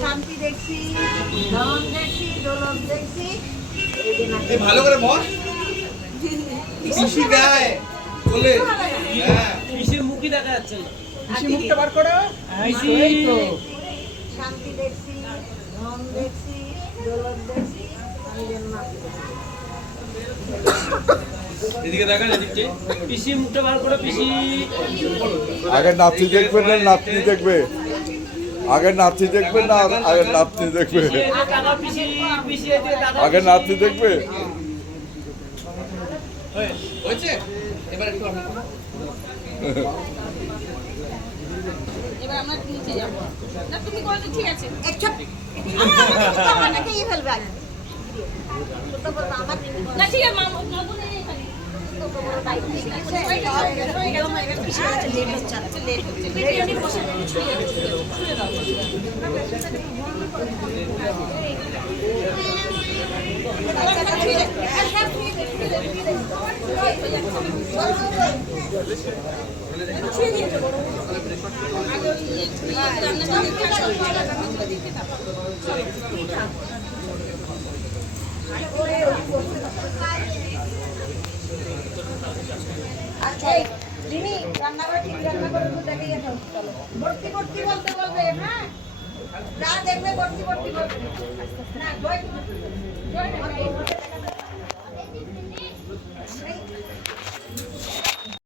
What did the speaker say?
শান্তি দেখছি, ধন দেখছি, দৌলত দেখছি। ভালো করে বল। পিসি গায় বলে, হ্যাঁ পিসির মুখই দেখা যাচ্ছে না। পিসি মুখটা বার করো। পিসি শান্তি দেখছি, ধন দেখছি, দৌলত দেখছি। আমি যেন না এদিকে দেখা যাচ্ছে পিসি মুখটা বার করে পিসি আগে নাতি দেখবে না নাতনি দেখবে? আগে নাতি দেখবে না আগে নাতনি দেখবে? টাকা পিসি পিসি এদিকে টাকা আগে নাতনি দেখবে? হয়েছে এবার একটু আমরা এবার আমরা নিচে যাবো না তুমি বলছো ঠিক আছে একটু আমাকে এই ফেলবে আগে। ছোট বড় আমার না ঠিক আছে মামু মামু নেই এখানে আচ্ছা রিমি রান্না করে ঠিক রান্না করে তো দেখে গেছো চলো ভর্তি ভর্তি বলতে বলবে হ্যাঁ যা দেখবে ভর্তি ভর্তি বলবে না জয়